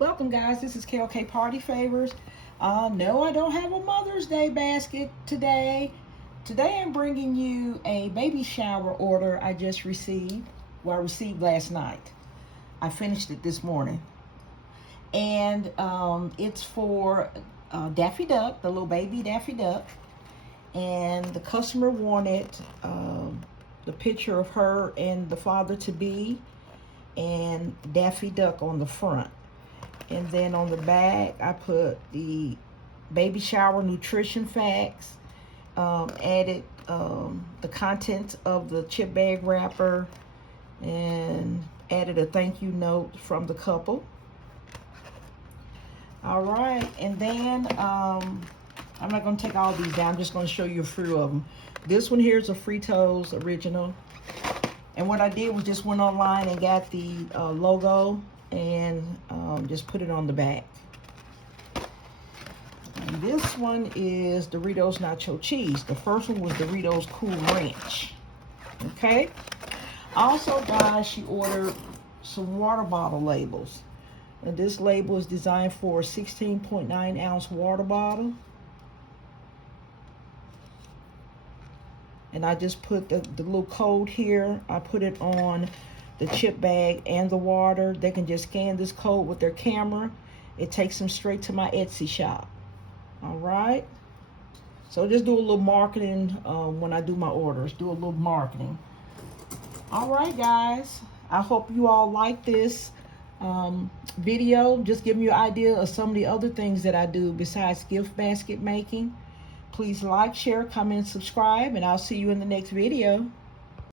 Welcome guys, this is KLK Party Favors. No, I don't have a Mother's Day basket today. Today I'm bringing you a baby shower order I just received. Well, I received last night. I finished it this morning. And it's for Daffy Duck, the little baby Daffy Duck. And the customer wanted the picture of her and the father-to-be and Daffy Duck on the front. And then on the back, I put the baby shower nutrition facts, added the contents of the chip bag wrapper, and added a thank you note from the couple. All right, and then I'm not going to take all these down. I'm just going to show you a few of them. This one here is a Fritos original. And what I did was just went online and got the logo and just put it on the back. And this one is Doritos Nacho Cheese. The first one was Doritos Cool Ranch. Okay. Also, guys, she ordered some water bottle labels. And this label is designed for a 16.9 ounce water bottle. And I just put the little code here. I put it on the chip bag and the water. They can just scan this code with their camera. It takes them straight to my Etsy shop. All right. So just do a little marketing when I do my orders. Do a little marketing. All right, guys. I hope you all like this video. Just giving you an idea of some of the other things that I do besides gift basket making. Please like, share, comment, subscribe, and I'll see you in the next video.